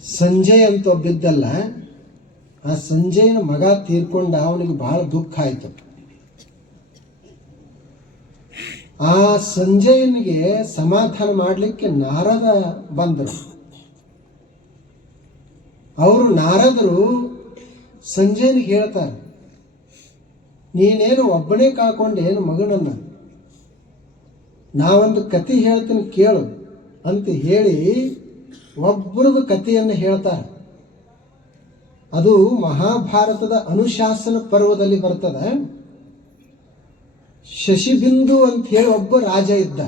ಸಂಜಯ್ ಅಂತ ಒಬ್ಬಿದ್ದಲ್ಲ, ಆ ಸಂಜಯನ ಮಗ ತೀರ್ಕೊಂಡ. ಅವನಿಗೆ ಬಹಳ ದುಃಖ ಆಯಿತು. ಆ ಸಂಜಯನಿಗೆ ಸಮಾಧಾನ ಮಾಡಲಿಕ್ಕೆ ನಾರದ ಬಂದರು. ಅವರು ನಾರದರು ಸಂಜಯನಿಗೆ ಹೇಳ್ತಾರೆ, ನೀನೇನು ಒಬ್ಬನೇ ಕಾಕೊಂಡೇನು ಮಗನನ್ನ, ನಾವೊಂದು ಕತೆ ಹೇಳ್ತೀನಿ ಕೇಳು ಅಂತ ಹೇಳಿ ಒಬ್ಬರದು ಕಥೆಯನ್ನು ಹೇಳ್ತಾರೆ. ಅದು ಮಹಾಭಾರತದ ಅನುಶಾಸನ ಪರ್ವದಲ್ಲಿ ಬರ್ತದೆ. ಶಶಿಬಿಂದು ಅಂತ ಹೇಳಿ ಒಬ್ಬ ರಾಜ ಇದ್ದ.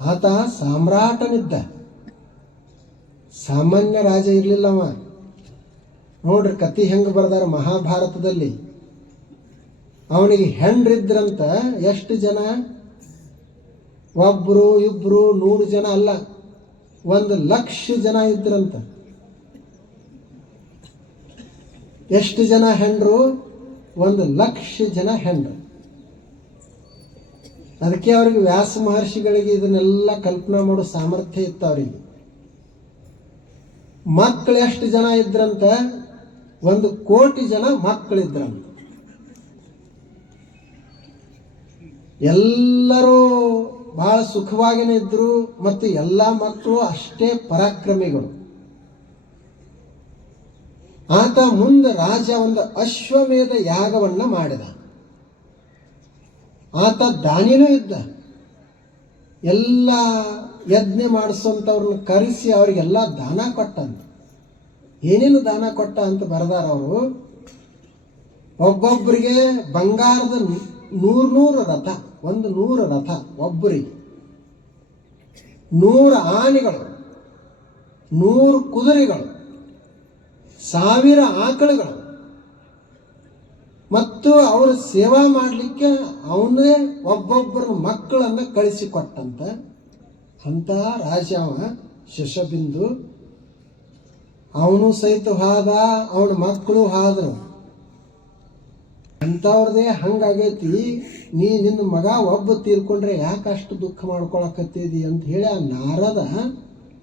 ಆತ ಸಾಮ್ರಾಟನಿದ್ದ, ಸಾಮಾನ್ಯ ರಾಜ ಇರ್ಲಿಲ್ಲವ. ನೋಡ್ರಿ ಕತೆ ಹೆಂಗ ಬರ್ದಾರ ಮಹಾಭಾರತದಲ್ಲಿ. ಅವನಿಗೆ ಹೆಂಡ್ರಿದ್ರಂತ. ಎಷ್ಟು ಜನ? ಒಬ್ರು ಇಬ್ರು 100 ಜನ ಅಲ್ಲ, 1,00,000 ಜನ ಇದ್ರಂತ. ಎಷ್ಟು ಜನ ಹೆಂಡ್ರು? 1,00,000 ಜನ ಹೆಂಡ್ರು. ಅದಕ್ಕೆ ಅವ್ರಿಗೆ ವ್ಯಾಸ ಮಹರ್ಷಿಗಳಿಗೆ ಇದನ್ನೆಲ್ಲ ಕಲ್ಪನಾ ಮಾಡೋ ಸಾಮರ್ಥ್ಯ ಇತ್ತು ಅವರಿಗೆ. ಮಕ್ಕಳು ಎಷ್ಟು ಜನ ಇದ್ರಂತ? 1,00,00,000 ಜನ ಮಕ್ಕಳಿದ್ರಂತ. ಎಲ್ಲರೂ ಬಹಳ ಸುಖವಾಗಿನೇ ಇದ್ರು ಮತ್ತು ಎಲ್ಲ ಮಕ್ಕಳು ಅಷ್ಟೇ ಪರಾಕ್ರಮಿಗಳು. ಆತ ಮುಂದೆ ರಾಜ ಒಂದು ಅಶ್ವಮೇಧ ಯಾಗವನ್ನ ಮಾಡಿದ. ಆತ ದಾನಿನೂ ಇದ್ದ. ಎಲ್ಲ ಯಜ್ಞ ಮಾಡಿಸುವಂಥವ್ರನ್ನ ಕರೆಸಿ ಅವರಿಗೆಲ್ಲ ದಾನ ಕೊಟ್ಟಂತ. ಏನೇನು ದಾನ ಕೊಟ್ಟ ಅಂತ ಬರೆದಾರ ಅವರು. ಒಬ್ಬೊಬ್ಬರಿಗೆ ಬಂಗಾರದ 100 ರಥ, 100 ರಥ ಒಬ್ಬರಿಗೆ, 100 ಆನೆಗಳು, 100 ಕುದುರೆಗಳು, 1000 ಆಕಳುಗಳು, ಮತ್ತು ಅವರ ಸೇವಾ ಮಾಡಲಿಕ್ಕೆ ಅವನೇ ಒಬ್ಬೊಬ್ಬರ ಮಕ್ಕಳನ್ನ ಕಳಿಸಿಕೊಟ್ಟಂತ. ಅಂತ ರಾಜ ಅವ ಶಶಬಿಂದು. ಅವನು ಸಹಿತ ಹಾದ, ಅವನ ಮಕ್ಕಳು ಹಾದರು. ಅಂಥವ್ರದೇ ಹಂಗಾಗೈತಿ. ನಿನ್ನ ಮಗ ಒಬ್ಬ ತೀರ್ಕೊಂಡ್ರೆ ಯಾಕಷ್ಟು ದುಃಖ ಮಾಡ್ಕೊಳಕತ್ತಿದಿ ಅಂತ ಹೇಳಿ ಆ ನಾರದ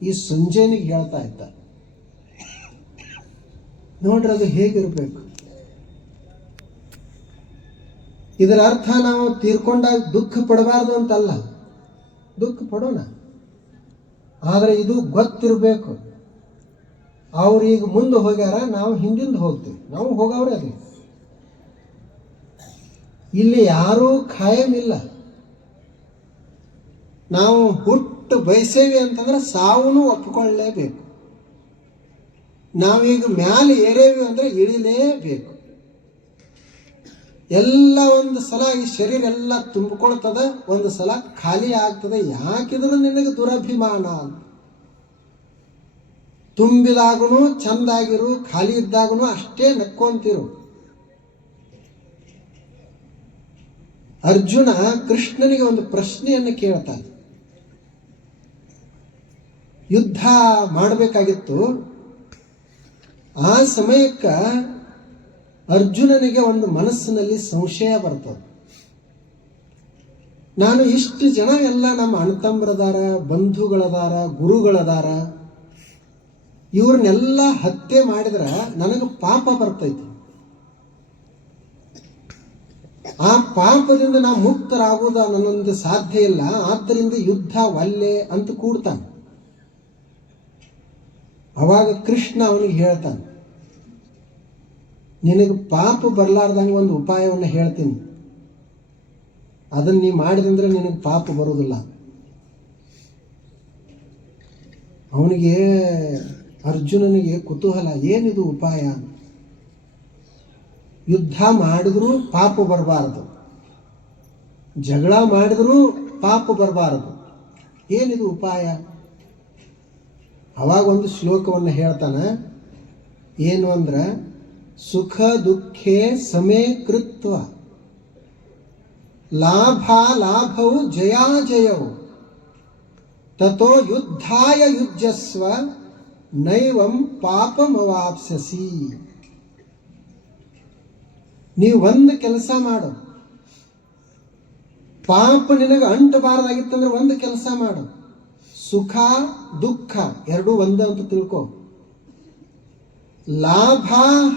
ಈ ಸಂಜಯನಿಗೆ ಹೇಳ್ತಾ ಇದ್ದ. ನೋಡ್ರಿ ಅದು ಹೇಗಿರ್ಬೇಕು. ಇದರ ಅರ್ಥ ನಾವು ತೀರ್ಕೊಂಡಾಗ ದುಃಖ ಪಡಬಾರ್ದು ಅಂತಲ್ಲ, ದುಃಖ ಪಡೋಣ. ಆದರೆ ಇದು ಗೊತ್ತಿರಬೇಕು. ಅವ್ರು ಈಗ ಮುಂದೆ ಹೋಗ್ಯಾರ, ನಾವು ಹಿಂದಿಂದ ಹೋಗ್ತೀವಿ. ನಾವು ಹೋಗವ್ರೆ ಅದು. ಇಲ್ಲಿ ಯಾರೂ ಖಾಯಂ ಇಲ್ಲ. ನಾವು ಹುಟ್ಟು ಬಯಸೇವಿ ಅಂತಂದ್ರೆ ಸಾವನು ಒಪ್ಪಿಕೊಳ್ಳಲೇಬೇಕು. ನಾವೀಗ ಮ್ಯಾಲೆ ಏರೇವಿ ಅಂದ್ರೆ ಇಳಿಲೇಬೇಕು. ಎಲ್ಲ ಒಂದು ಸಲ ಈ ಶರೀರ ಎಲ್ಲ ತುಂಬಿಕೊಳ್ತದ, ಒಂದು ಸಲ ಖಾಲಿ ಆಗ್ತದೆ. ಯಾಕಿದ್ರು ನಿನಗೆ ದುರಭಿಮಾನ. ತುಂಬಿದಾಗೂ ಚಂದಾಗಿರು, ಖಾಲಿ ಇದ್ದಾಗೂ ಅಷ್ಟೇ ನಕ್ಕೊಂತಿರು. ಅರ್ಜುನ ಕೃಷ್ಣನಿಗೆ ಒಂದು ಪ್ರಶ್ನೆಯನ್ನು ಕೇಳ್ತಾನೆ. ಯುದ್ಧ ಮಾಡಬೇಕಾಗಿತ್ತು. ಆ ಸಮಯಕ್ಕೆ ಅರ್ಜುನನಿಗೆ ಒಂದು ಮನಸ್ಸಿನಲ್ಲಿ ಸಂಶಯ ಬರ್ತದೆ. ನಾನು ಇಷ್ಟು ಜನ ಎಲ್ಲ ನಮ್ಮ ಅಣ್ಣತಮ್ಮರದಾರ, ಬಂಧುಗಳದಾರ, ಗುರುಗಳದಾರ, ಇವ್ರನ್ನೆಲ್ಲ ಹತ್ಯೆ ಮಾಡಿದ್ರೆ ನನಗೆ ಪಾಪ ಬರ್ತೈತಿ. ಆ ಪಾಪದಿಂದ ನಾವು ಮುಕ್ತರಾಗೋದು ನನ್ನೊಂದು ಸಾಧ್ಯ ಇಲ್ಲ. ಆದ್ದರಿಂದ ಯುದ್ಧ ಒಲ್ಲೆ ಅಂತ ಕೂಡ್ತಾನೆ. ಅವಾಗ ಕೃಷ್ಣ ಅವನಿಗೆ ಹೇಳ್ತಾನೆ, ನಿನಗೆ ಪಾಪ ಬರಲಾರ್ದಂಗೆ ಒಂದು ಉಪಾಯವನ್ನು ಹೇಳ್ತೀನಿ. ಅದನ್ನು ನೀ ಮಾಡಿದಂದ್ರೆ ನಿನಗೆ ಪಾಪ ಬರೋದಿಲ್ಲ. ಅವನಿಗೆ ಅರ್ಜುನನಿಗೆ ಕುತೂಹಲ, ಏನಿದು ಉಪಾಯ? ಯುದ್ಧ ಮಾಡಿದ್ರೂ ಪಾಪ ಬರಬಾರದು, ಜಗಳ ಮಾಡಿದ್ರೂ ಪಾಪ ಬರಬಾರದು, ಏನಿದು ಉಪಾಯ? ಅವಾಗ ಒಂದು ಶ್ಲೋಕವನ್ನು ಹೇಳ್ತಾನೆ. ಏನು ಅಂದ್ರೆ, ಸುಖ ದುಃಖೇ ಸಮೇ ಕೃತ್ವ ಲಾಭ ಲಾಭವು ಜಯಾಜಯವು ತಥೋ ಯುದ್ಧಾಯ ಯುಜ್ಯಸ್ವ ನೈವಂ ಪಾಪಮವಾಪ್ಸ್ಯಸಿ. ನೀವು ಒಂದು ಕೆಲಸ ಮಾಡು, ಪಾಪ ನಿನಗೆ ಅಂಟಬಾರದಾಗಿತ್ತಂದ್ರೆ ಒಂದು ಕೆಲಸ ಮಾಡು. ಸುಖ ದುಃಖ ಎರಡೂ ಒಂದೇ ಅಂತ ತಿಳ್ಕೊ. ಲಾಭ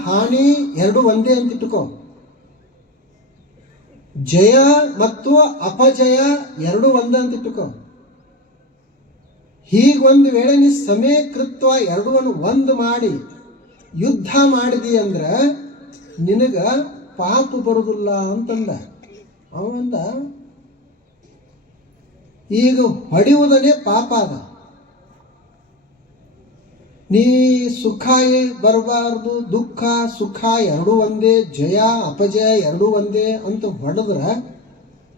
ಹಾನಿ ಎರಡು ಒಂದೇ ಅಂತ ಇಟ್ಕೋ. ಜಯ ಮತ್ತು ಅಪಜಯ ಎರಡು ಒಂದೇ ಅಂತ ಇಟ್ಕೋ. ಹೀಗೊಂದು ವೇಳೆ ನೀ ಸಮೀಕೃತ್ವ ಎರಡನ್ನು ಒಂದು ಮಾಡಿ ಯುದ್ಧ ಮಾಡಿದಿ ಅಂದ್ರೆ ನಿನಗ ಪಾಪ ಬರುದಿಲ್ಲ ಅಂತಂದ. ಅವಂದ ಈಗ ಹೊಡೆಯುವುದನೇ ಪಾಪ ಅದ. ನೀ ಸುಖ ಬರಬಾರ್ದು, ದುಃಖ ಸುಖ ಎರಡು ಒಂದೇ, ಜಯ ಅಪಜಯ ಎರಡು ಒಂದೇ ಅಂತ ಹೊಡೆದ್ರ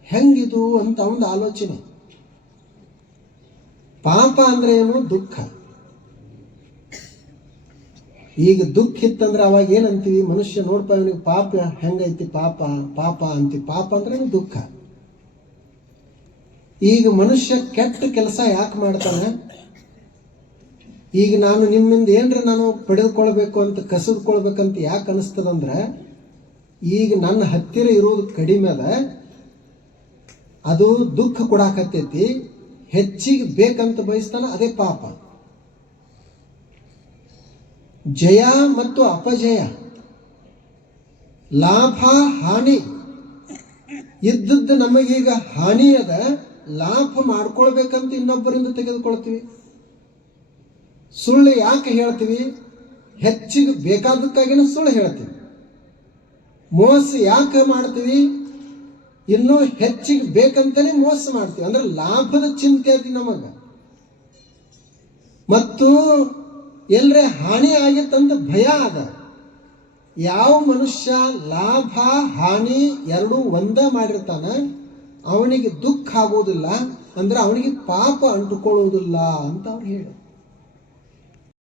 ಹೆಂಗಿದು ಅಂತ ಒಂದು ಆಲೋಚನೆ. ಪಾಪ ಅಂದ್ರೆ ಏನು? ದುಃಖ. ಈಗ ದುಃಖ ಇತ್ತಂದ್ರೆ ಅವಾಗ ಏನಂತೀವಿ? ಮನುಷ್ಯ ನೋಡ್ಪ ಇವನಿಗೆ ಪಾಪ ಹೆಂಗೈತಿ, ಪಾಪ ಪಾಪ ಅಂತೀವಿ. ಪಾಪ ಅಂದ್ರೆ ದುಃಖ. ಈಗ ಮನುಷ್ಯ ಕೆಟ್ಟ ಕೆಲಸ ಯಾಕೆ ಮಾಡ್ತಾನೆ? ಈಗ ನಾನು ನಿಮ್ಮಿಂದ ಏನ್ರ ನಾನು ಪಡೆದುಕೊಳ್ಬೇಕು ಅಂತ ಕಸಿದ್ಕೊಳ್ಬೇಕಂತ ಯಾಕೆ ಅನಿಸ್ತದಂದ್ರೆ, ಈಗ ನನ್ನ ಹತ್ತಿರ ಇರೋದು ಕಡಿಮೆ ಅದ, ಅದು ದುಃಖ ಕೊಡಾಕತ್ತೈತಿ, ಹೆಚ್ಚಿಗೆ ಬೇಕಂತ ಬಯಸ್ತಾನ, ಅದೇ ಪಾಪ. ಜಯ ಮತ್ತು ಅಪಜಯ, ಲಾಭ ಹಾನಿ ಇದ್ದದ್ದು ನಮಗೀಗ ಹಾನಿ ಅದ, ಲಾಭ ಮಾಡ್ಕೊಳ್ಬೇಕಂತ ಇನ್ನೊಬ್ಬರಿಂದ ತೆಗೆದುಕೊಳ್ತೀವಿ. ಸುಳ್ಳು ಯಾಕೆ ಹೇಳ್ತೀವಿ? ಹೆಚ್ಚಿಗೆ ಬೇಕಾದಕ್ಕಾಗಿನ ಸುಳ್ಳು ಹೇಳ್ತೀವಿ. ಮೋಸ ಯಾಕೆ ಮಾಡ್ತೀವಿ? ಇನ್ನೂ ಹೆಚ್ಚಿಗೆ ಬೇಕಂತಾನೆ ಮೋಸ ಮಾಡ್ತೀವಿ. ಅಂದ್ರೆ ಲಾಭದ ಚಿಂತೆ ಅದ ನಮಗ. ಮತ್ತು ಎಲ್ಲರೇ ಹಾನಿ ಆಗಿತ್ತಂತ ಭಯ ಅದ. ಯಾವ ಮನುಷ್ಯ ಲಾಭ ಹಾನಿ ಎರಡು ಒಂದೇ ಮಾಡಿರ್ತಾನ ಅವನಿಗೆ ದುಃಖ ಆಗುವುದಿಲ್ಲ, ಅಂದ್ರೆ ಅವನಿಗೆ ಪಾಪ ಅಂಟುಕೊಳ್ಳುವುದಿಲ್ಲ ಅಂತ ಅವ್ರು ಹೇಳಿ.